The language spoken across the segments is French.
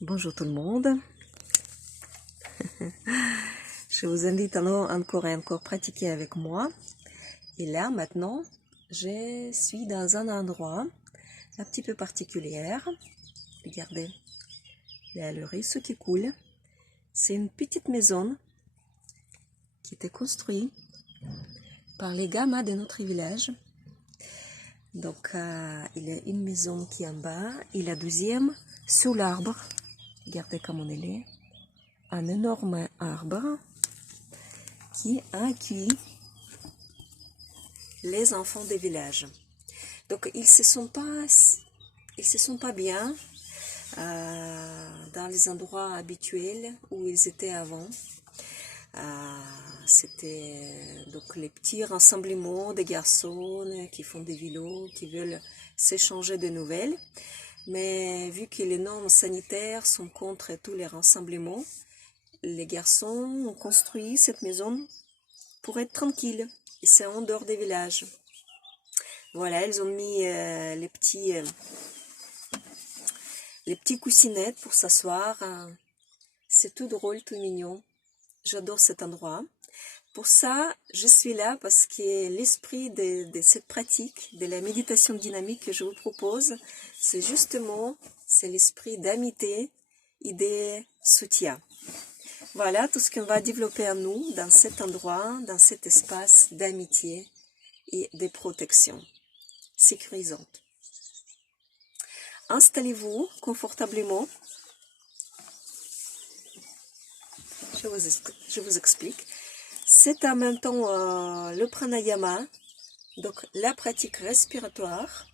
Bonjour tout le monde. Je vous invite encore et encore pratiquer avec moi. Et là, maintenant, je suis dans un endroit un petit peu particulier. Regardez, il y a le ruisseau qui coule. C'est une petite maison qui était construite par les gamins de notre village. Donc, il y a une maison qui est en bas et la deuxième sous l'arbre. Regardez comment elle est. Un énorme arbre qui accueille les enfants des villages. Donc ils se sont pas bien dans les endroits habituels où ils étaient avant. C'était donc les petits rassemblements des garçons qui font des vélos, qui veulent s'échanger de nouvelles. Mais vu que les normes sanitaires sont contre tous les rassemblements, les garçons ont construit cette maison pour être tranquilles. Et c'est en dehors des villages. Voilà, ils ont mis les petits coussinettes pour s'asseoir. C'est tout drôle, tout mignon. J'adore cet endroit. Pour ça, je suis là parce que l'esprit de cette pratique, de la méditation dynamique que je vous propose, c'est l'esprit d'amitié et de soutien. Voilà tout ce qu'on va développer en nous dans cet endroit, dans cet espace d'amitié et de protection sécurisante. Installez-vous confortablement. Je vous explique. C'est en même temps le pranayama, donc la pratique respiratoire,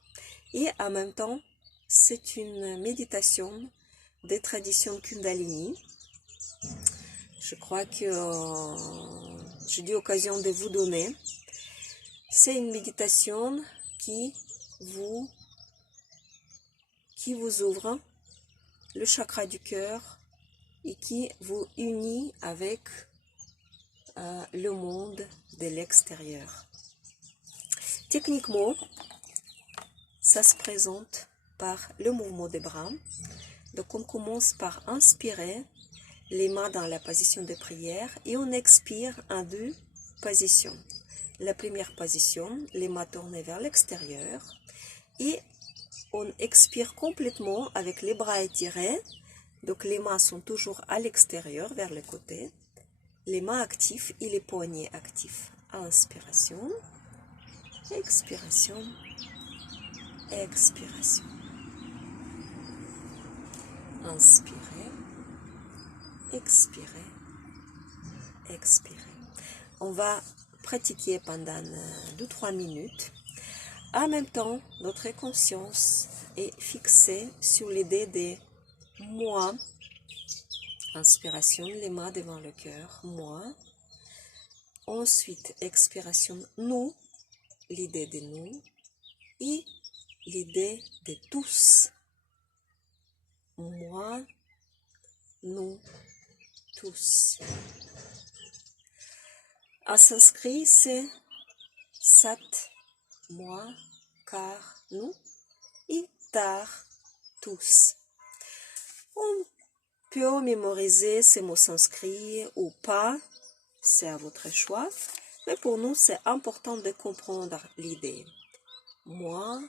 et en même temps, c'est une méditation des traditions Kundalini. Je crois que j'ai eu l'occasion de vous donner. C'est une méditation qui vous ouvre le chakra du cœur et qui vous unit avec le monde de l'extérieur. Techniquement, ça se présente par le mouvement des bras. Donc on commence par inspirer, les mains dans la position de prière, et on expire en deux positions. La première position, les mains tournées vers l'extérieur, et on expire complètement avec les bras étirés. Donc les mains sont toujours à l'extérieur, vers le côté. Les mains actives et les poignets actifs. Inspiration, expiration, expiration. Inspirez, expirez, expirez. On va pratiquer pendant 2-3 minutes. En même temps, notre conscience est fixée sur l'idée de moi. Inspiration, les mains devant le cœur, moi. Ensuite, expiration, nous, l'idée de nous. Et l'idée de tous. Moi, nous, tous. En sanskrit, c'est sat, moi, car, nous, et tar, tous. On peut mémoriser ces mots sanscrits ou pas, c'est à votre choix, mais pour nous, c'est important de comprendre l'idée. Moi,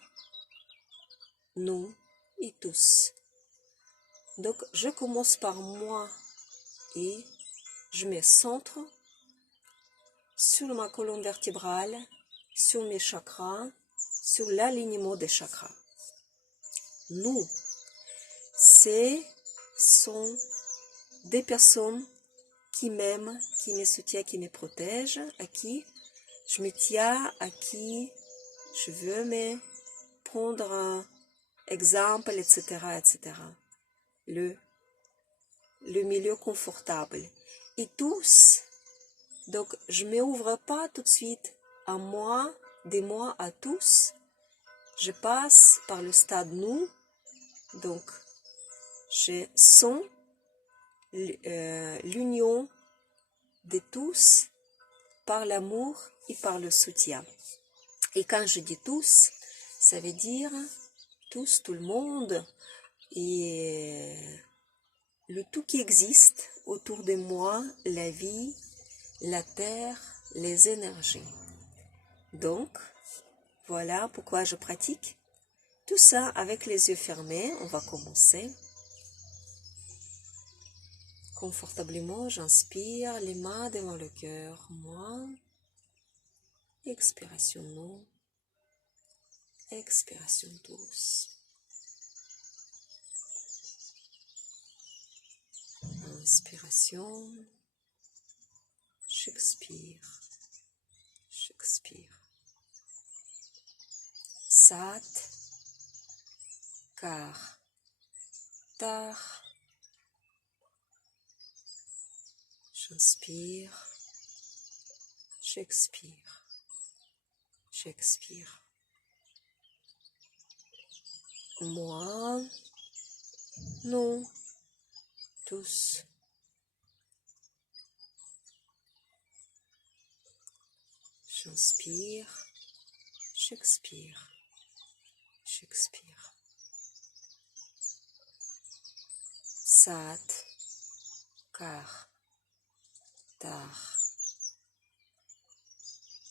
nous et tous. Donc, je commence par moi et je me centre sur ma colonne vertébrale, sur mes chakras, sur l'alignement des chakras. Nous, ce sont des personnes qui m'aiment, qui me soutiennent, qui me protègent, à qui je me tiens, à qui je veux me prendre un exemple, etc., etc. Le milieu confortable. Et tous, donc je ne m'ouvre pas tout de suite à moi, de moi à tous. Je passe par le stade nous, donc je sens l'union de tous par l'amour et par le soutien. Et quand je dis tous, ça veut dire tous, tout le monde, et le tout qui existe autour de moi, la vie, la terre, les énergies. Donc, voilà pourquoi je pratique. Tout ça avec les yeux fermés, on va commencer. Confortablement, j'inspire, les mains devant le cœur, moi. Expiration non. Expiration douce. Inspiration. J'expire. J'expire. Sat. Kar. Tar. J'inspire. J'expire. J'expire. Moi. Non. Tous. J'inspire. J'expire. J'expire. Sat. Kar. Tar.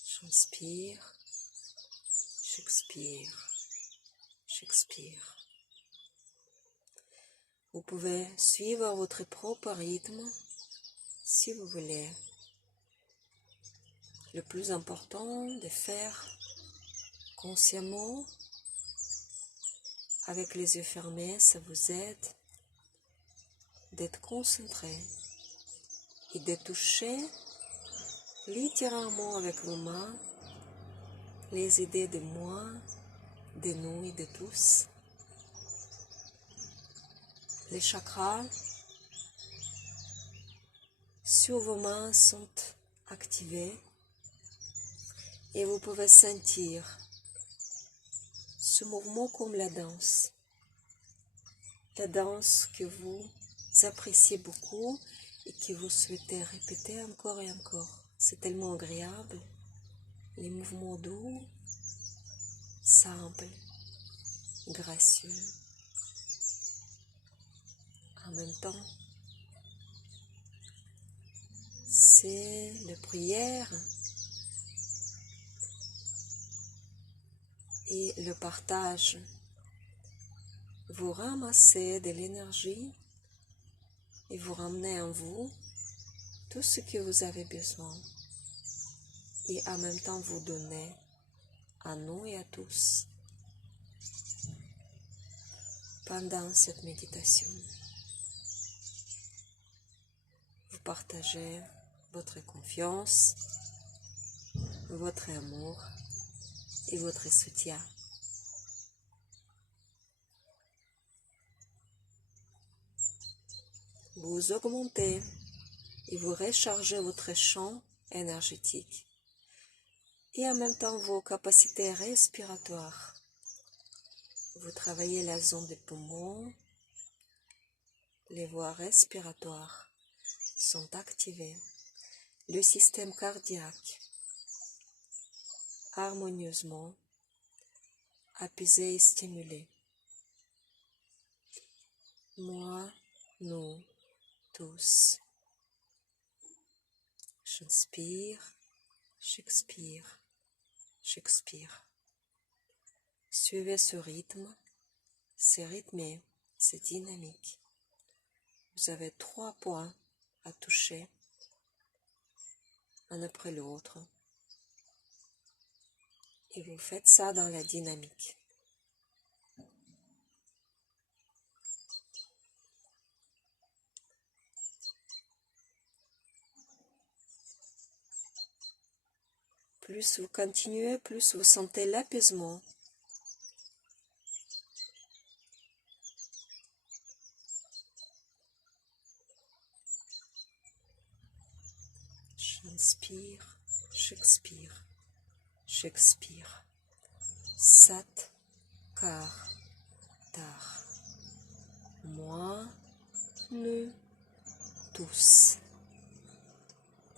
J'inspire. J'expire. J'expire. Vous pouvez suivre votre propre rythme si vous voulez. Le plus important de faire consciemment avec les yeux fermés, ça vous aide d'être concentré et de toucher littéralement avec vos mains les idées de moi, de nous et de tous. Les chakras sur vos mains sont activés et vous pouvez sentir ce mouvement comme la danse que vous appréciez beaucoup et que vous souhaitez répéter encore et encore. C'est tellement agréable, les mouvements doux, simples, gracieux. En même temps, c'est la prière et le partage. Vous ramassez de l'énergie et vous ramenez en vous tout ce que vous avez besoin. Et en même temps, vous donnez à nous et à tous pendant cette méditation. Vous partagez votre confiance, votre amour et votre soutien. Vous augmentez et vous rechargez votre champ énergétique et en même temps vos capacités respiratoires. Vous travaillez la zone des poumons, les voies respiratoires sont activées, le système cardiaque harmonieusement apaisé et stimulé. Moi, nous, tous. J'inspire, j'expire, j'expire. Suivez ce rythme, c'est rythmé, c'est dynamique. Vous avez 3 points à toucher, un après l'autre. Et vous faites ça dans la dynamique. Plus vous continuez, plus vous sentez l'apaisement. J'inspire, j'expire, j'expire. Sat, Kar, Tar. Moi, nous, tous.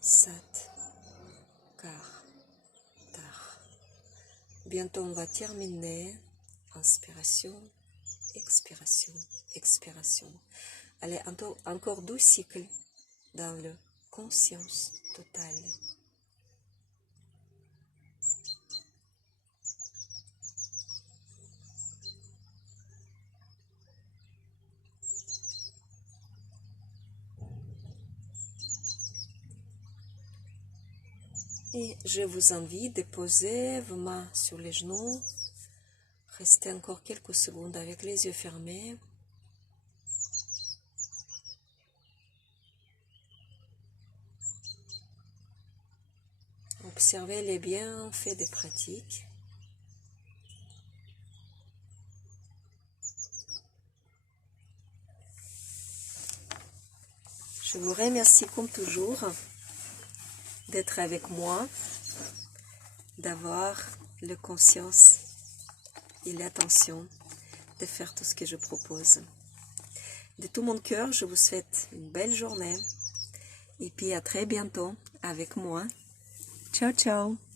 Sat, Kar, Tar. Bientôt on va terminer. Inspiration, expiration, expiration. Allez, encore 12 cycles dans le conscience totale. Et je vous invite de poser vos mains sur les genoux. Restez encore quelques secondes avec les yeux fermés. Observez les bienfaits des pratiques. Je vous remercie comme toujours d'être avec moi, d'avoir la conscience et l'attention de faire tout ce que je propose. De tout mon cœur, je vous souhaite une belle journée et puis à très bientôt avec moi. Ciao, ciao!